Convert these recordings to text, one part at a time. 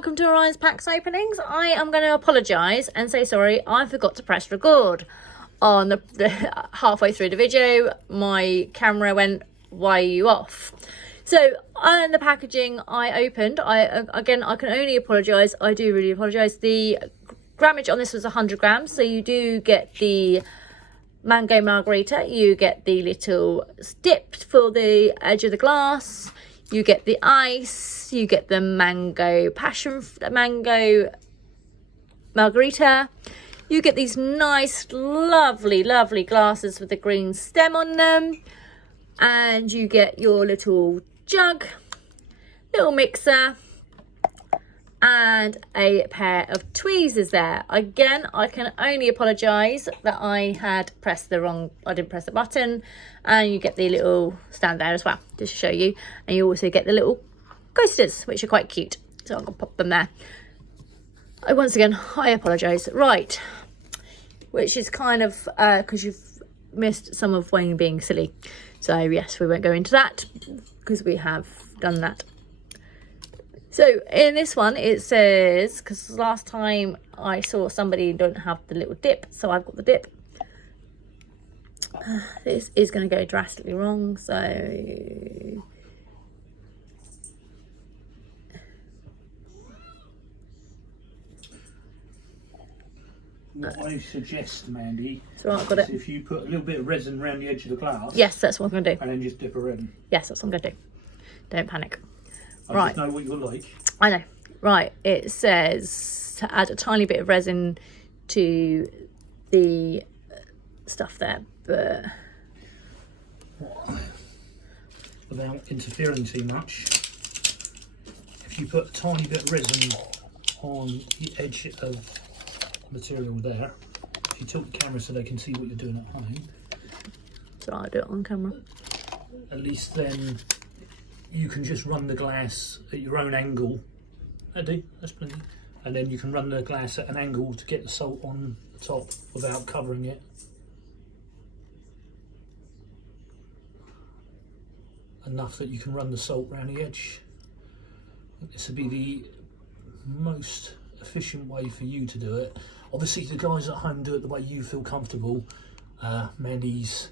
welcome to Orion's Packs Openings. I am going to apologise and say sorry, I forgot to press record. On the halfway through the video, my camera went, why are you off? So on the packaging I opened, I can only apologise, I do really apologise. The grammage on this was 100 grams, so you do get the mango margarita, you get the little dip for the edge of the glass, you get the ice, you get the mango mango margarita, you get these nice lovely glasses with the green stem on them, and you get your little jug, little mixer, and a pair of tweezers there. Again, I can only apologise that I had pressed I didn't press the button. And you get the little stand there as well, just to show you. And you also get the little coasters, which are quite cute. So I'm gonna pop them there. Once again, I apologise. Right, which is kind of, because you've missed some of Wayne being silly. So yes, we won't go into that, because we have done that. So in this one it says, because last time I saw somebody don't have the little dip, so I've got the dip. This is going to go drastically wrong, so what I suggest, Mandy, so I've got it. If you put a little bit of resin around the edge of the glass. Yes, that's what I'm going to do. And then just dip a resin. Yes, that's what I'm going to do. Don't panic. I Right. just know what you're like. I know. Right, it says to add a tiny bit of resin to the stuff there, but without interfering too much, if you put a tiny bit of resin on the edge of the material there, if you tilt the camera so they can see what you're doing at home, so I'll do it on camera. at least then you can just run the glass at your own angle. That's plenty. And then you can run the glass at an angle to get the salt on the top without covering it. Enough that you can run the salt around the edge. This would be the most efficient way for you to do it. Obviously the guys at home do it the way you feel comfortable. Mandy's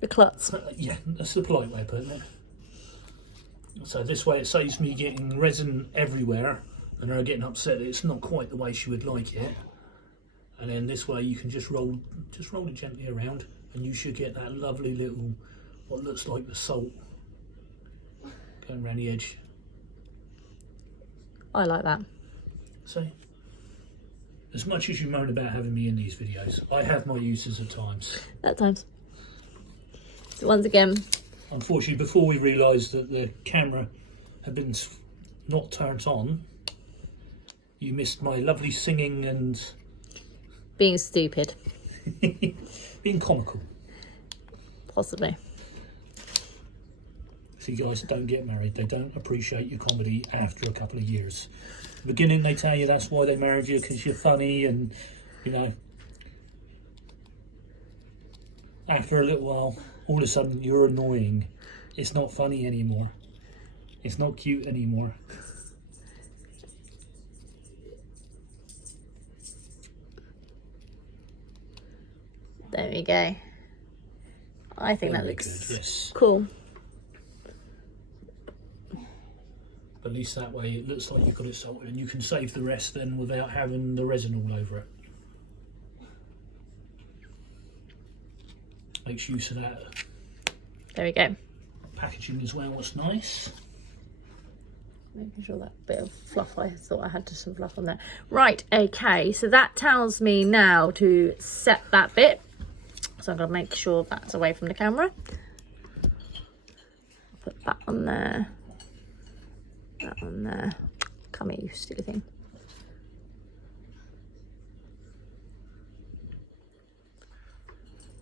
The klutz. yeah, that's the polite way of putting it. So this way it saves me getting resin everywhere and her getting upset that it's not quite the way she would like it. And then this way you can just roll it gently around, and you should get that lovely little, what looks like the salt going around the edge. I like that. So, as much as you moan about having me in these videos, I have my uses at times. At times. So once again, unfortunately, before we realised that the camera had been not turned on, you missed my lovely singing and being stupid. being comical. Possibly. See, guys don't get married. They don't appreciate your comedy after a couple of years. At the beginning, they tell you that's why they married you, because you're funny, and you know. After a little while, all of a sudden, you're annoying. It's not funny anymore. It's not cute anymore. There we go. I think that Very looks good, yes. cool. At least that way it looks like you've got it salted, and you can save the rest then without having the resin all over it. Makes use of that There we go. packaging as well. It's nice. Making sure that bit of fluff, I thought I had some fluff on there. Right, okay, so that tells me now to set that bit. So I'm going to make sure that's away from the camera. Put that on there. That on there. Come here, you silly thing.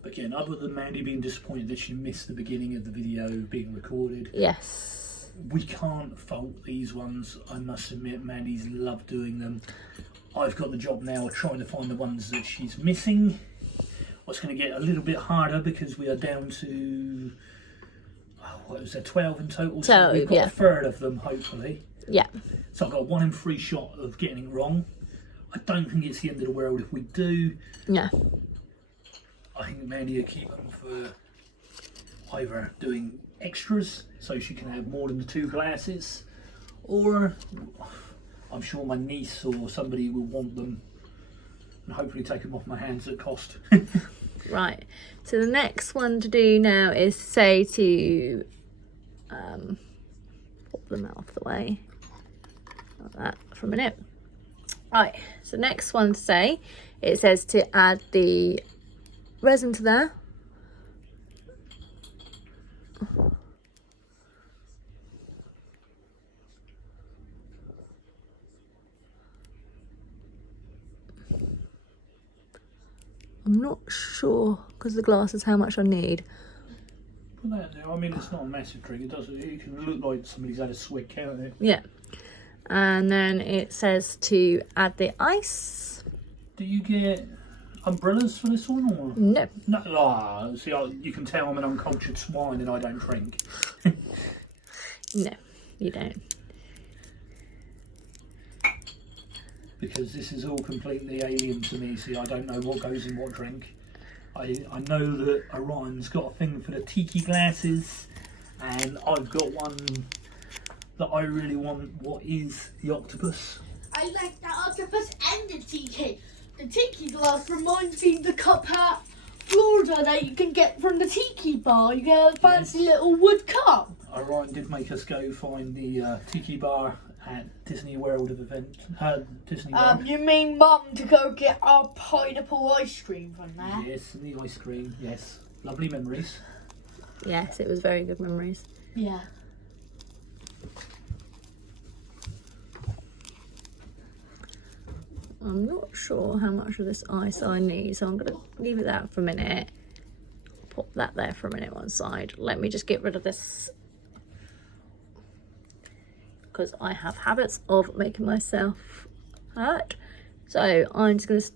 Again, other than Mandy being disappointed that she missed the beginning of the video being recorded, Yes. we can't fault these ones. I must admit, Mandy's loved doing them. I've got the job now of trying to find the ones that she's missing. What's going to get a little bit harder because we are down to, what was there, 12 in total? So we've got a third of them, hopefully. Yeah. So I've got a 1 in 3 shot of getting it wrong. I don't think it's the end of the world if we do. Yeah. I think Mandy will keep them for either doing extras so she can have more than the 2 glasses, or I'm sure my niece or somebody will want them and hopefully take them off my hands at cost. Right. So the next one to do now is say to pop them out of the way like that for a minute. Right. So next one to say, it says to add the resin to there. I'm not sure because the glass is how much I need. Put that there. I mean, it's not a massive trick. It does. It can look like somebody's had a swig, can't it? Yeah. And then it says to add the ice. Do you get umbrellas for this one, or No. no? See, you can tell I'm an uncultured swine and I don't drink. No, you don't. Because this is all completely alien to me. See, I don't know what goes in what drink. I know that Orion's got a thing for the tiki glasses, and I've got one that I really want. What is the octopus? I like the octopus and the tiki. The tiki glass reminds me of the cup at Florida that you can get from the tiki bar. You get a fancy little wood cup. Orion did make us go find the tiki bar at Disney World Disney World. You mean Mum to go get our pineapple ice cream from there? Yes, and the ice cream. Yes, lovely memories. Yes, it was very good memories. Yeah. I'm not sure how much of this ice I need, so I'm going to leave it there for a minute. Pop that there for a minute one side. Let me just get rid of this, because I have habits of making myself hurt. So I'm just going to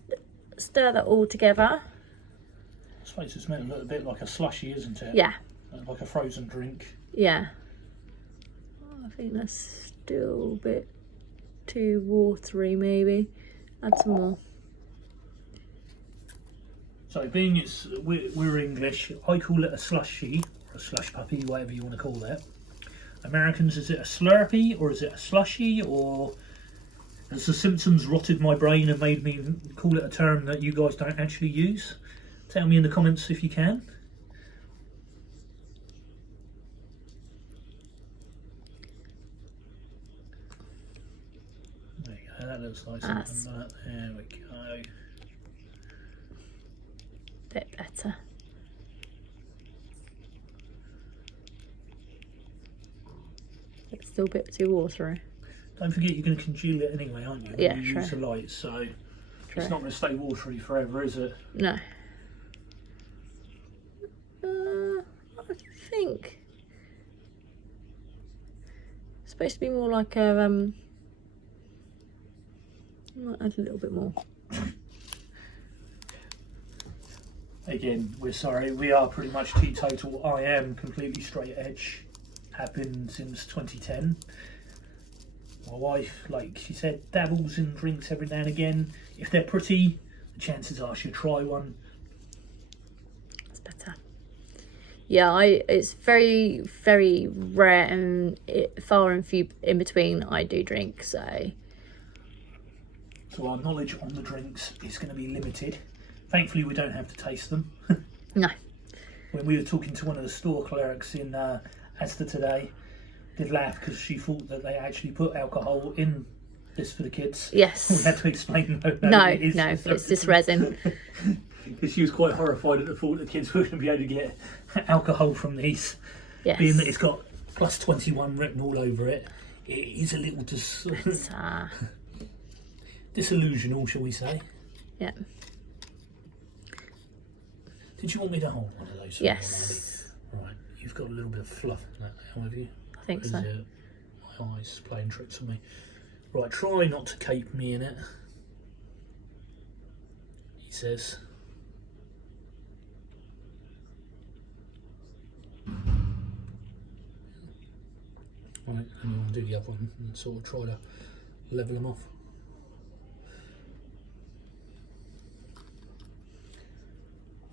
stir that all together. I suppose it's meant to look a bit like a slushy, isn't it? Yeah, Like a frozen drink. yeah. Oh, I think that's still a bit too watery, maybe. Add some more. So being we're English, I call it a slushy, or a slush puppy, whatever you want to call it. Americans, is it a Slurpee or is it a slushy, or has the Simpsons rotted my brain and made me call it a term that you guys don't actually use? Tell me in the comments if you can. There you go, that looks like something like that. There we go. Bit better. It's still a bit too watery. Don't forget you're going to congeal it anyway, aren't you? Yeah, when you use the true. light, so True. it's not going to stay watery forever, is it? No. I think it's supposed to be more like a I might add a little bit more. Again, we're sorry, we are pretty much teetotal. I am completely straight edge, have been since 2010. My wife, like she said, dabbles in drinks every now and again. If they're pretty, the chances are she'll try one. That's better. Yeah, it's very, very rare and far and few in between I do drink, so our knowledge on the drinks is going to be limited. Thankfully, we don't have to taste them. no. When we were talking to one of the store clerks in Asda today, did laugh because she thought that they actually put alcohol in this for the kids. Yes. We had to explain No, it's just resin. Because she was quite horrified at the thought that kids were going to be able to get alcohol from these. Yes. Being that it's got plus 21 written all over it, it is a little disillusional, shall we say. Yeah. Did you want me to hold one of those? Yes. Right, you've got a little bit of fluff in that now, have you? I think so. My eyes playing tricks on me. Right, try not to cape me in it, he says. Right, and you want to do the other one and sort of try to level them off.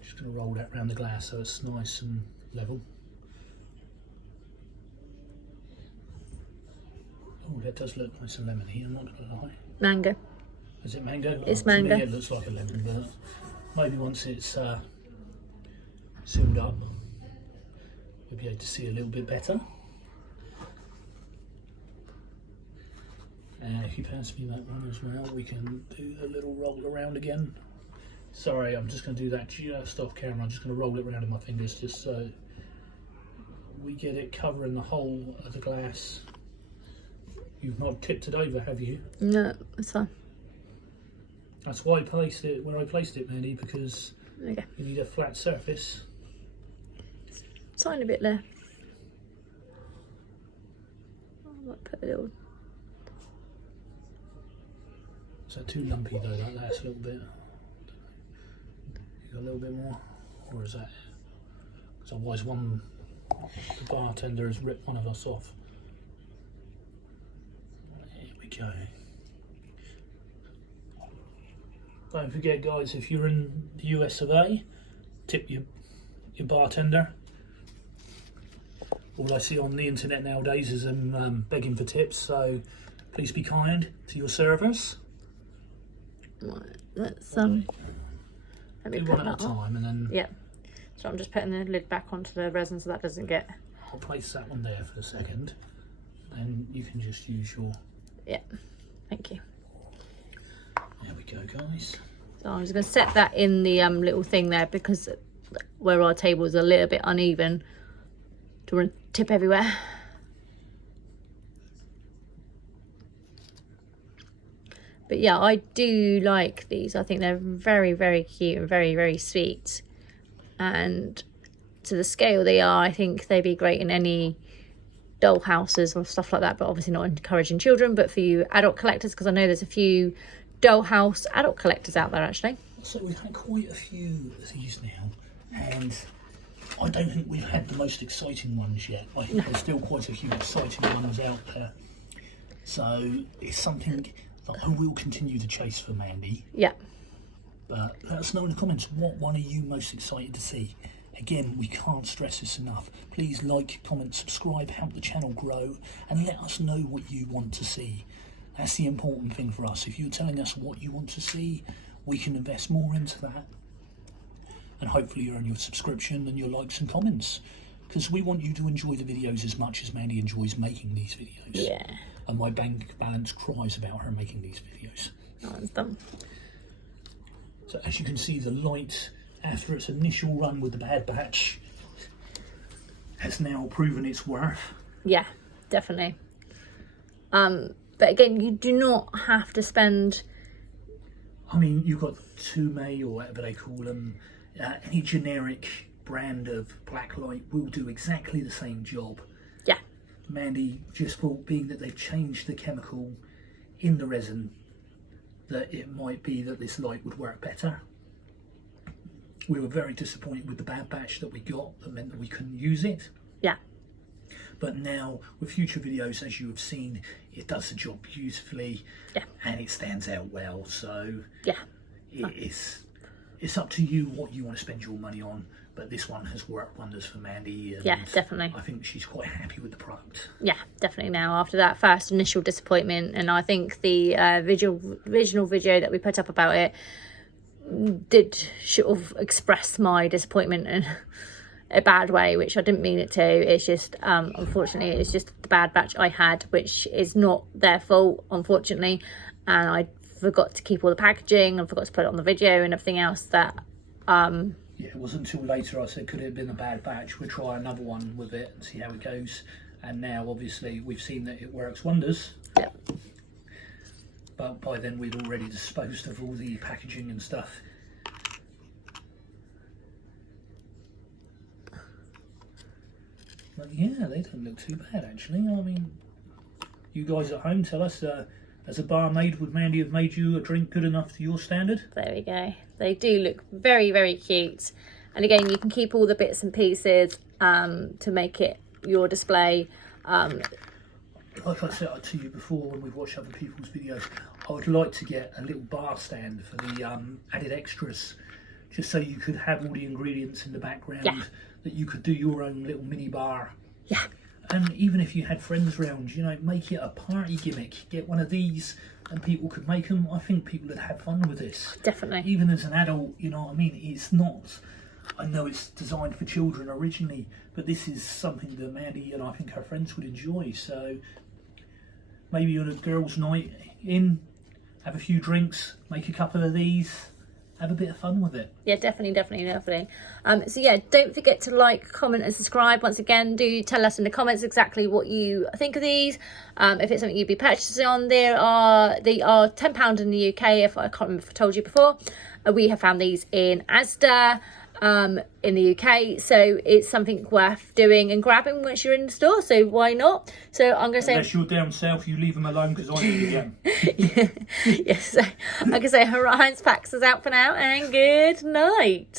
Just going to roll that around the glass so it's nice and level. Oh, that does look nice and lemony, I'm not going to lie. Mango. Is it mango? It's To me mango. it looks like a lemon, but maybe once it's sealed up, we'll be able to see a little bit better. And if you pass me that one as well, we can do the little roll around again. Sorry, I'm just going to do that just off camera. I'm just going to roll it around in my fingers just so we get it covering the whole of the glass. You've not tipped it over, have you? No, it's fine. That's why I placed it where I placed it, Mandy, because Okay. you need a flat surface. Tiny bit there. I might put a little. Is that too lumpy though, that last little bit? You got a little bit more? Or is that... Because otherwise the bartender has ripped one of us off. Here we go. Don't forget guys, if you're in the US of A, tip your bartender. All I see on the internet nowadays is them begging for tips, so please be kind to your servers. Right, let's let me Do put one at that a on. time and then Yeah. So I'm just putting the lid back onto the resin so that doesn't get. I'll place that one there for a second and you can just use your... Yeah. Thank you. There we go guys. So I'm just going to set that in the little thing there because where our table is a little bit uneven, to want to tip everywhere. But yeah, I do like these. I think they're very, very cute and very, very sweet. And to the scale they are, I think they'd be great in any doll houses or stuff like that, but obviously not encouraging children, but for you adult collectors, because I know there's a few dollhouse adult collectors out there actually. So we've had quite a few of these now, and I don't think we've had the most exciting ones yet. I think there's still quite a few exciting ones out there. So it's something that I will continue to chase for Mandy. Yeah. But let us know in the comments, what one are you most excited to see? Again, we can't stress this enough. Please like, comment, subscribe, help the channel grow, and let us know what you want to see. That's the important thing for us. If you're telling us what you want to see, we can invest more into that. And hopefully you're on your subscription and your likes and comments. Because we want you to enjoy the videos as much as Mandy enjoys making these videos. Yeah. And my bank balance cries about her making these videos. Oh, it's done. So as you can see, the light, after its initial run with the Bad Batch, has now proven its worth. Yeah, definitely. But again, you do not have to spend. I mean, you've got Tume or whatever they call them. Any generic brand of blacklight will do exactly the same job. Yeah. Mandy just thought, being that they've changed the chemical in the resin, that it might be that this light would work better. We were very disappointed with the Bad Batch that we got, that meant that we couldn't use it. Yeah. But now, with future videos, as you have seen, it does the job beautifully. Yeah. And it stands out well, so Yeah. it's up to you what you want to spend your money on, but this one has worked wonders for Mandy. And Yeah, definitely. I think she's quite happy with the product. Yeah, definitely now after that first initial disappointment. And I think the original video that we put up about it did sort of express my disappointment in a bad way, which I didn't mean it to. It's just unfortunately it's just the Bad Batch I had, which is not their fault, unfortunately, and I forgot to keep all the packaging and forgot to put it on the video and everything else that Yeah, it wasn't until later I said, could it have been a Bad Batch? We'll try another one with it and see how it goes. And now obviously we've seen that it works wonders. Yep. But by then we'd already disposed of all the packaging and stuff. But yeah, they don't look too bad actually. I mean, you guys at home tell us, as a barmaid, would Mandy have made you a drink good enough to your standard? There we go. They do look very, very cute. And again, you can keep all the bits and pieces to make it your display. like I said to you before when we've watched other people's videos, I would like to get a little bar stand for the added extras, just so you could have all the ingredients in the background, Yeah. that you could do your own little mini bar. Yeah. And even if you had friends round, you know, make it a party gimmick. Get one of these and people could make them. I think people would have fun with this. Definitely. Even as an adult, you know what I mean? It's not, I know it's designed for children originally, but this is something that Mandy and I think her friends would enjoy. So maybe on a girls' night in, have a few drinks, make a couple of these, have a bit of fun with it. Yeah, definitely. So yeah, don't forget to like, comment and subscribe. Once again, do tell us in the comments exactly what you think of these. If it's something you'd be purchasing on, they are £10 in the UK, if I can't remember if I told you before. We have found these in Asda in the UK, so it's something worth doing and grabbing once you're in the store, so why not? So I'm going to say, Unless you're down south, you leave them alone, because I do again. yes, so I'm going to say Orion's Packs is out for now, and good night.